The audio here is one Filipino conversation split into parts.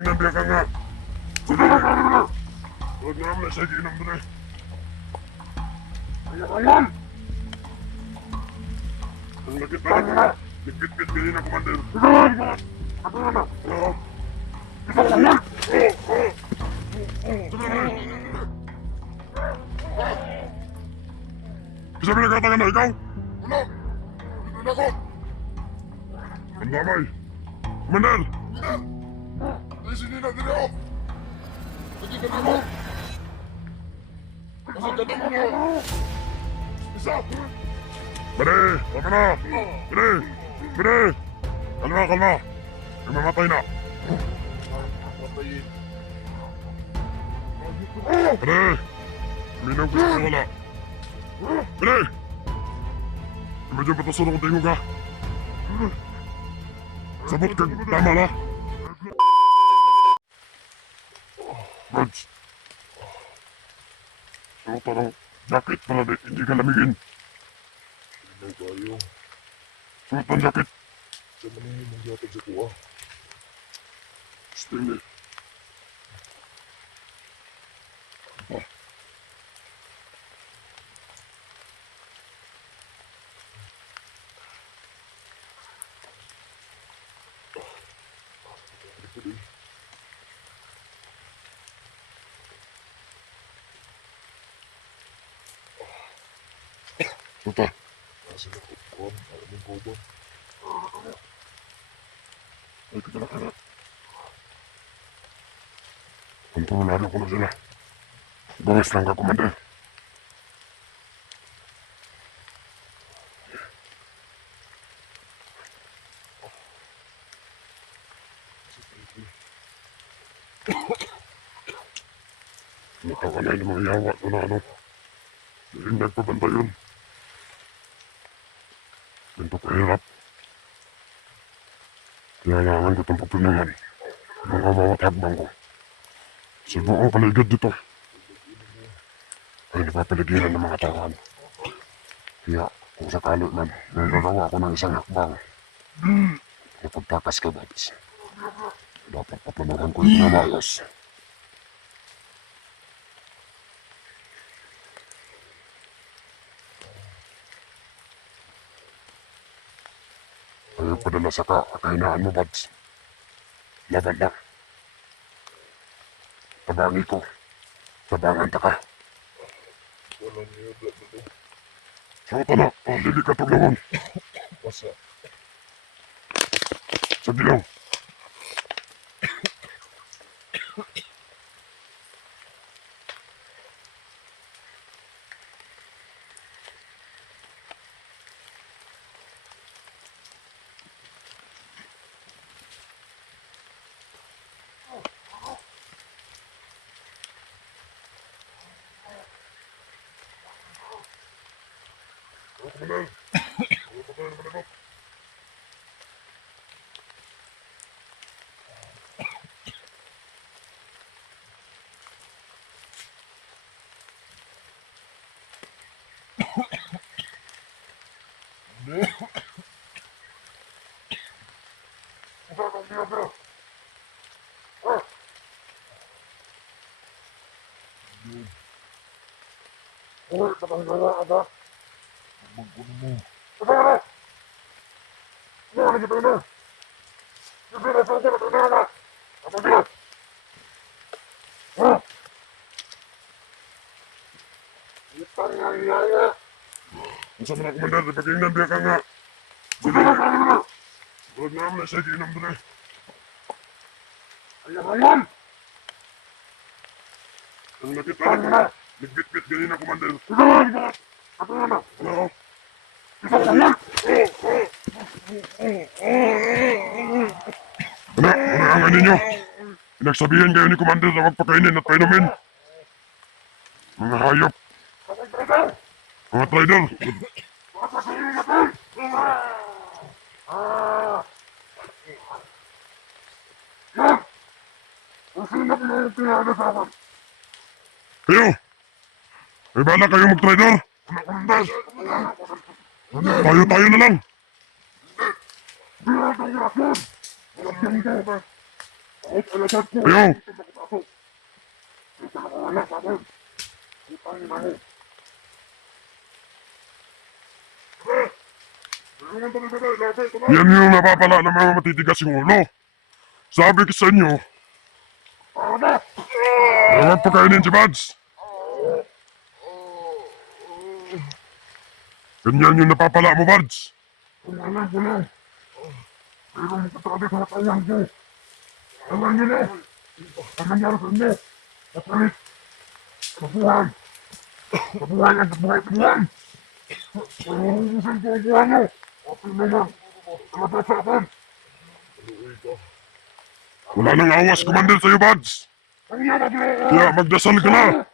Nandiyan ka nga. Huwag nga mo na siya ginom doon eh. Ayaw! Ang lagit na ako. Nagkit-kit ganyan ang commander. Bisa mo nagkatagan na ikaw? Wala! Dito na ako! Ang damay! Commander! Ay, sinina din ako! Lagi ka na ako! Nasaan ka na ako? Isa! Pare! Tama na! Pare! Pare! Kalma, kalma! May mamatay na! Matayin! Pare! Minaw ko sa wala! Pare! Medyo patasunod kong tingog ka! Sabot kang tama na! Brad! Suot na ng jacket para hindi ka lamigin! Ano tayo? Suot ng jacket! Sa maningin ng jacket sa kuha? Sting eh! Tuta. Nasa na kukuhan. Alaming kuban. Ay, teka na. Kontrolado ko na sila. Gawis lang ka, Commander. Nakakanay ng mga yawa na ano. Hindi nagpabantay yun. Ganito kahirap. Kailangan ko itong pagtuningan. Mga bawat hakbang ko. Sa buong paligid dito. Ay napapaligiran ng mga tauhan. Kaya kung sakali man, nagagawa ko ng isang hakbang. Napagtakas ka, Babs. Dapat paplanuhan ko yung namayos. Ayaw padala sa kahinaan mo, Babs. Laban lang. Tabangi ko. Tabangan ta ka. Walang niyo, Babs. Saka na, dili ka tuglawan. Basta. Sa dilaw. Commander! Ano pa tayo naman ito? Hindi! Isa kang biyabra! Ah! Yun. Uy, patanggawa ka ba? Magkuno mo. Ito na! Ano ka nagito na? Yung pinasal ka na ito na! Ako diyan! Ha? Itang nga iyaya! Ang sama na, Commander, ipagingnan diya ka nga! Huwag na na siya ginom doon eh! Ayaw! Ang lakit na! Nagbit-bit ganyan na, Commander! Ano? Ano ninyo? Pinagsabihan kayo ni Commander na magpakainin at painumin. Mga hayop. Mga trader. Kayo! May bala kayo mag-trader? Tayo na lang! Ayaw! Yan yung napapala ng mga matitigas yung ulo. Sabi ko sa inyo, huwag pakainin si Buds. Ganyan yung napapala mo, Buds. Wala nang awas, Commander, sa'yo, Buds. Kaya magdasal ka na.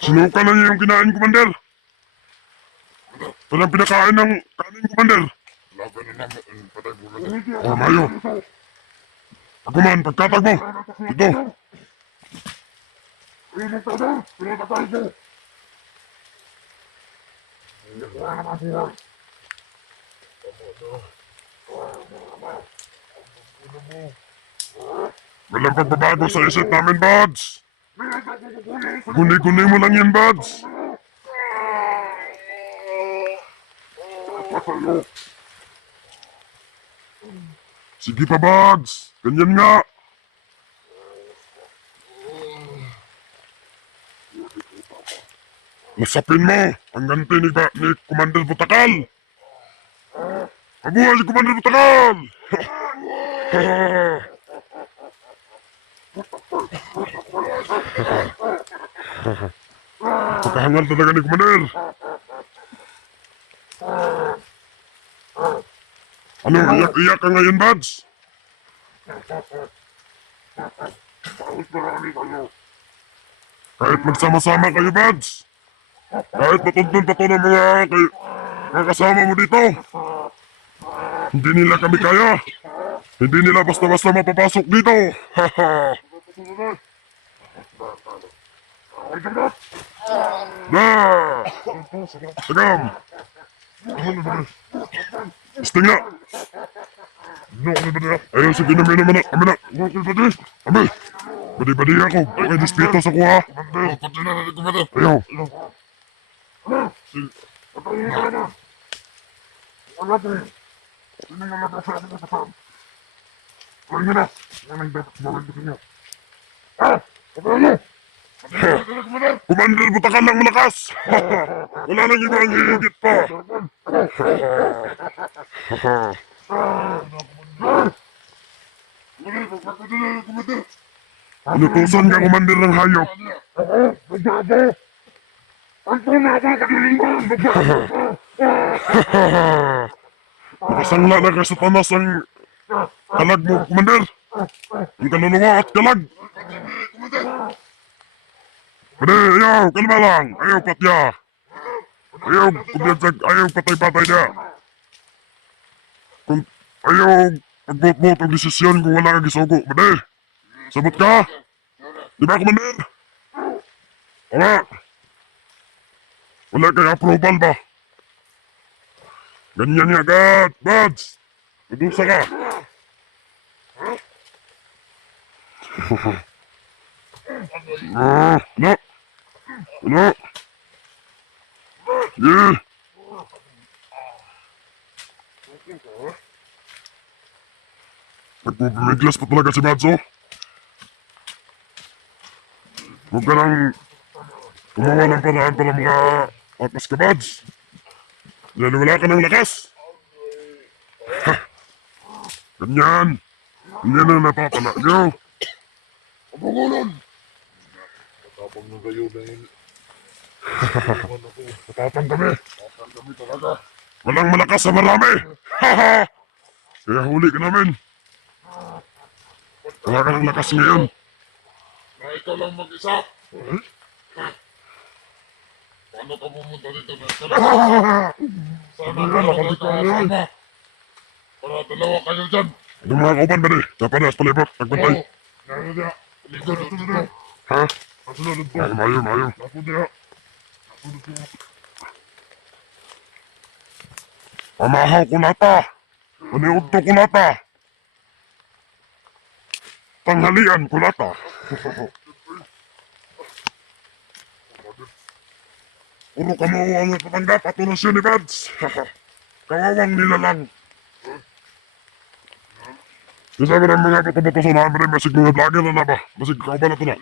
Sinuka na niya yung kinain, Commander. Walang pinakain ng kanin, Commander. Oh, Mayo. Ako man, pagkatag mo. Ito. Walang pagbabago sa isip namin, Buds. Guni-guni mo lang yan, Buds. Sige pa, Buds. Ganyan nga. Nasapin mo ang ganti ni Commander Butakal. Mabuhay si Commander Butakal! Pagkahangal talaga ni Commander. Ano, iyak-iyak ka ngayon, Buds? Kahit magsama-sama kayo, Buds. Kahit matuntun pa to ng mga kasama mo dito. Hindi nila kami kaya. Hindi nila basta-basta mapapasok dito. Haha. Na! Sagam! Isting na! Ayaw, sige na, naman na. Kami na. Kami. Badi-badi ako. Okay, dispito sa kuha. Ayaw. Commander, Butakal lang malakas! Wala nang iba ang hihigit pa! Inutusan ka, Commander, ng hayop. Nakasangla na ka sa tanas ang kalag mo, Commander. Ang kaluluwa at kalag. Pwede, ayaw, kalma lang. Ayaw patya. Ayaw patay-patay niya. Kung ayaw magbot-bot ang desisyon kung wala kang gisugo. Pwede, sabot ka. Di ba, Commander? Wala. Wala kang approval ba? Ganyan niya agad, Buds. Tudusa ka. Ano? Ano? Yeah. Nagpupumiglas pa talaga si Madzo. Huwag ka nang gumawa ng paraan para makatakas ka, Buds. Dahil wala ka ng lakas. Ha! Ganyan. Ganyan ang napapala nyo. Abungulon! Matapang na kayo dahil... Matapang kami. Matapang kami talaga. Walang malakas sa marami. Haha! Kaya huli ka namin. Wala ka ng lakas ngayon. Na ikaw lang mag-isa. Paano ka pumunta dito na ito? Sana ka nakasama. Para dalawa kayo dyan. Yung mga kauban ba di? Sa panas palibot, nagbantay. Ano dia? Ligo na dito. Ha? Ato na dito. Mayo. Ato dia. Ato dito. Pamahaw ko na ta. Maniudto ko na ta. Tanghalian ko na ta. Puro ka mo ang patanggap at unang siya ni Bads. Kawawang nila lang. Kasi mo ng mga patubato na namin masig mga vlogger na ba? Masig ikaw ba na ito na?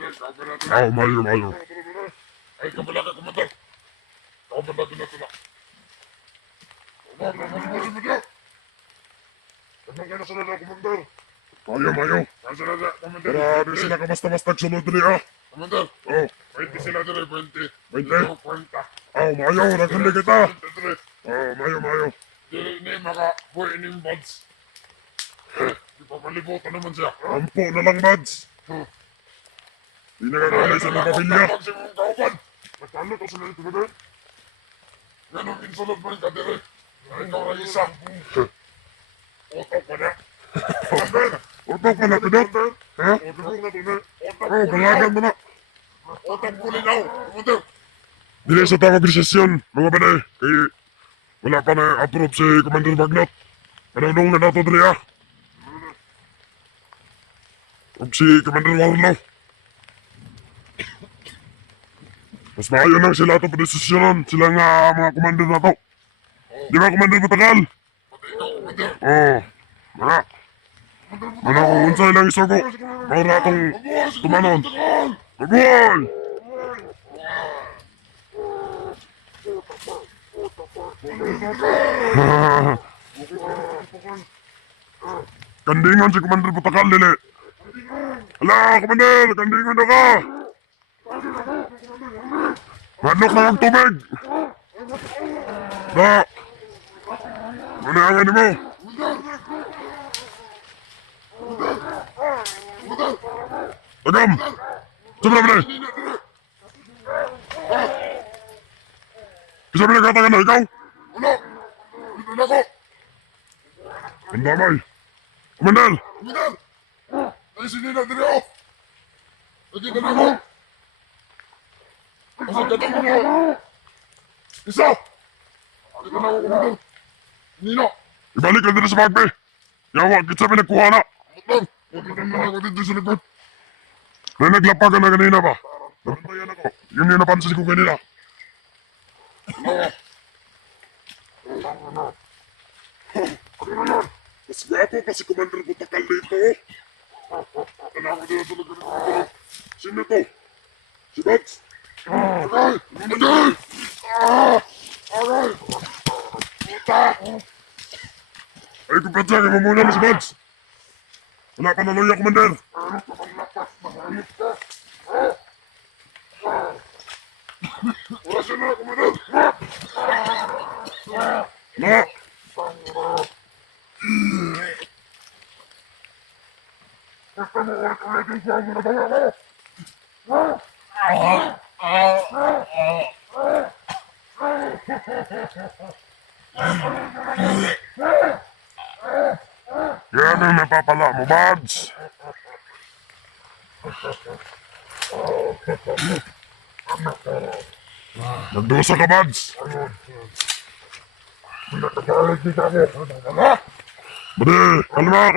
Mayo. Ay, kabala ka kumantar. Kabala ka na ito na. Masig mo dia. Ano ka na sa nila kumantar? Mayo. Kasi na dia, kumantar. Grabe sila ka basta-basta sunod rin ah. Kumantar. Oh, 20 sila dire, 20. 20. 40. Mayo, naghanda kita. 23. Mayo. Dili ni maka buhay ni Buds. Di pa palibutan naman siya. Ampo na lang, Bads. Di nagagalay sa mga pamilya. Pag si mong kauban. Nagtalo ko sila ito na. Ganun insulot man ka dire. Ay, ikaw na isa. Otok pa na. Utok pa na, pinot. Ha? Otok na ito na. Oh, balagan mo na. Otok ko linaw. Kumantar. Dili sa tawag resesyon, mga bade. Kay wala pa na-approve si Commander Bagnot. Panunong na nato diri ah. Ug si Commander Warlo. Mas maayo lang sila ito padesisyonon. Sila nga mga commander na to. Di ba, Commander Matagal? Pati ikaw, kumantar. Oo. Mga. Ano kung unsay lang isugo. Para atong tumanon. Mabuhay! Kandingan si Commander Putakal, Lili. Hala, Commander! Kandingan na ka! Manok na ang tubig! Da! Manayangan mo! Tagam! Sabi na ba na? Sabi na katagan na, ikaw? Wala. Dito na ako. Ang damay! Commander! Kumantar. Ay, sinina dire ako. Nagkita na ako. Asa ka mo na. Isa. Nagkita na ako, kumantar. Nino. Ibalik ka dito sa bagbe! Yawa, kitsa pinagkuha na! Kumantar. Nagkita na ako dito sa likod. May naglapagan na kanina ba? Nabantayan ako. Yun yung napansin ko kanina. Mas gwapo pa si Commander Butakal dito. Kailangan ko dito sa likod. Sino to? Si Bugs? Aray! Kumantar. Aray! Puta! Ay, kumpatsa, mo muna na si Bugs. Wala pa na loya, Commander. Wala siya na, kumantar. Na! Yan ang napapala mo, Bugs. Nagdusa ka, Bugs. Bade, kalma.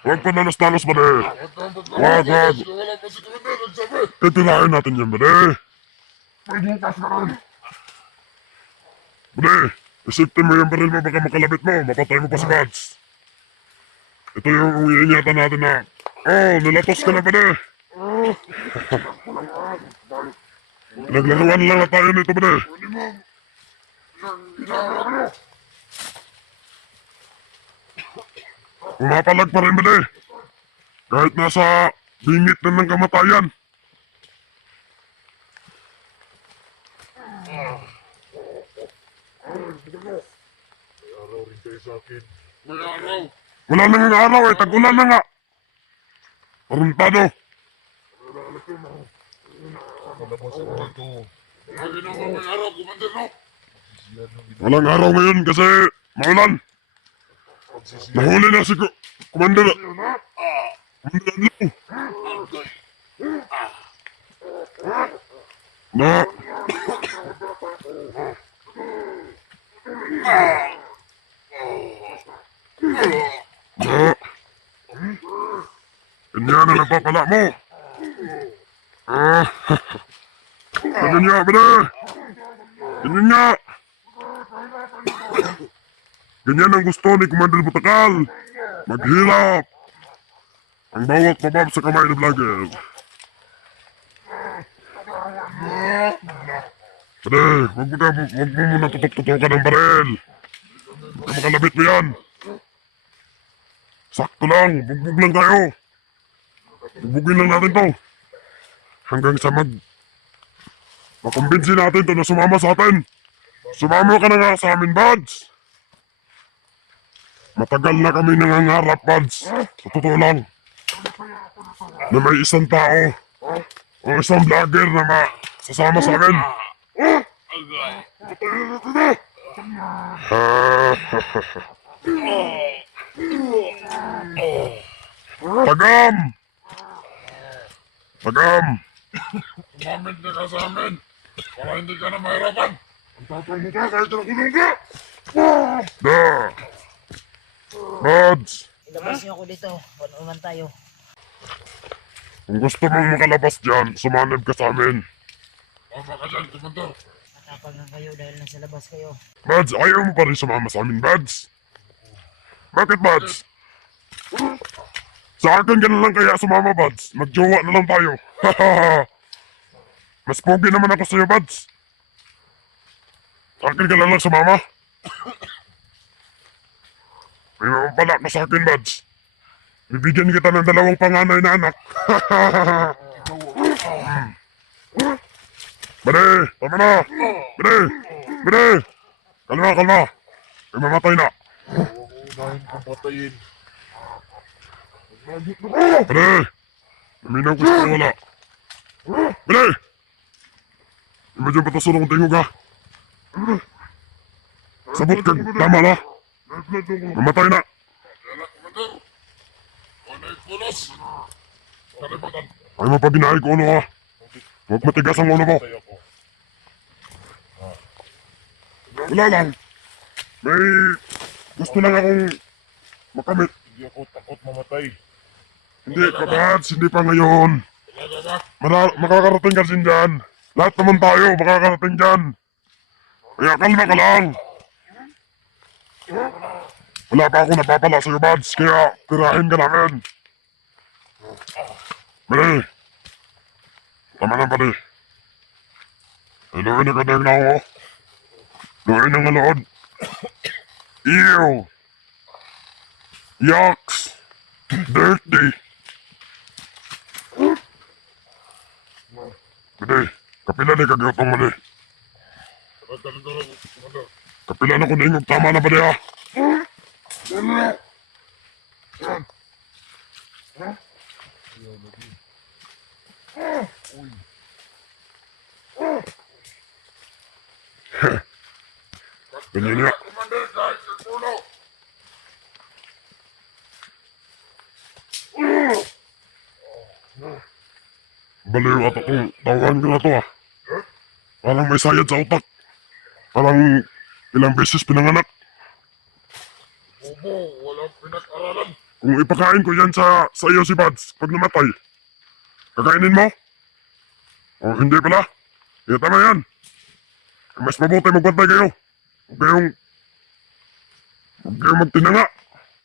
Huwag pa dalos-dalos, bade. Wag. Wala pa si kumantar. Nagsabi. Titirahin natin yan, bade. Pagbukas na rin. Bade, isipin mo yung baril mo, baka makalabit mo, mapatay mo pa si Bugs. Ito yung iingatan natin na, nilatos ka na, bade. Naglaruan lang na tayo nito, bade. Pwede mo. Inaarap mo. Pumapalag pa rin, bade. Kahit nasa bingit na ng kamatayan. Araw rin kayo sa akin. May araw. Wala na nga araw eh, tag-ulan na nga. Paruntado. Malabas ako dito. Lagi naman may araw, kumantar no? Walang araw ngayon kasi maulan. Nahuli na si Commander. Ano? Na, na, ganyan na napapala mo. Ah, ganyan nga, bada. Ganyan nga. Ganyan ang gusto ni Commander Butakal. Maghilap. Ang bawat pabab sa kamay ng vlogger. Bada, wag mo muna tutok-tutokan ng barel. Baka makalabit mo yan. Sakto lang, bugbog lang tayo. Bugbugin lang natin to. Hanggang sa makumbinsi natin to na sumama sa atin. Sumama ka na nga sa amin, Buds. Matagal na kami nangangarap, Buds. Sa totoo lang. Na may isang tao o isang vlogger na sasama sa amin. Tagam! Tagam! Umamit na ka sa amin para hindi ka na mahirapan. Ang tatang mo ka kahit nakulong ka. Da! Buds! Ilabas niyo ako dito. One-on-one tayo. Kung gusto mong makalabas dyan, sumanib ka sa amin. Tama ka dyan, Commander. Matapang lang kayo dahil nasa labas kayo. Buds, ayaw mo pa rin sumama sa amin, Buds? Bakit, Buds? Sa akin ka na lang kaya sumama, Buds. Magjowa na lang tayo. Mas pogi naman ako sa'yo, Buds. Sa akin ka na lang sumama. May mapapala ka sa akin, Buds. Bibigyan kita ng 2 panganay na anak. Bade, tama na. Bade, bade. Kalma, kalma. May mamatay na. Unahin kong patayin. Bade, naminaw ko sa wala. Bade! Medyo patasulong kong tingog ha. Sabot ka, tama na. Mamatay na. Kaya Commander. Ano yung pulos? Kalibatan. Ay mapabinahay ko ano ha. Huwag matigas ang ulo mo. Tayo ko. Wala lang. May gusto lang akong makamit. Hindi ako takot mamatay. Hindi pa, Buds. Hindi pa ngayon. Talaga ba? Makakarating ka din dyan. Lahat naman tayo makakarating dyan. Kaya kalma ka lang. Wala pa ako napapala sa'yo, Buds. Kaya tirahin ka namin. Bali. Tama na, bali. Iluin na ka na ako. Luin ang nalood. Ew. Yucks. Dirty. Bali. Kapila ni kagutong bali. Talaga, Commander. Kapila na ko na yung tama na bali ha. Ganyan nga. Commander, kahit sa pulo. Baliw at akong tawahan ko na to ah. Parang may sayad sa utak. Parang ilang beses pinanganak. Bobo, walang pinag-aralan. Kung ipakain ko yan sa iyo si Buds pag namatay, kakainin mo? O hindi pala? Kaya tama yan. Mas mabuti magbantay kayo. Huwag kayong magtinanga.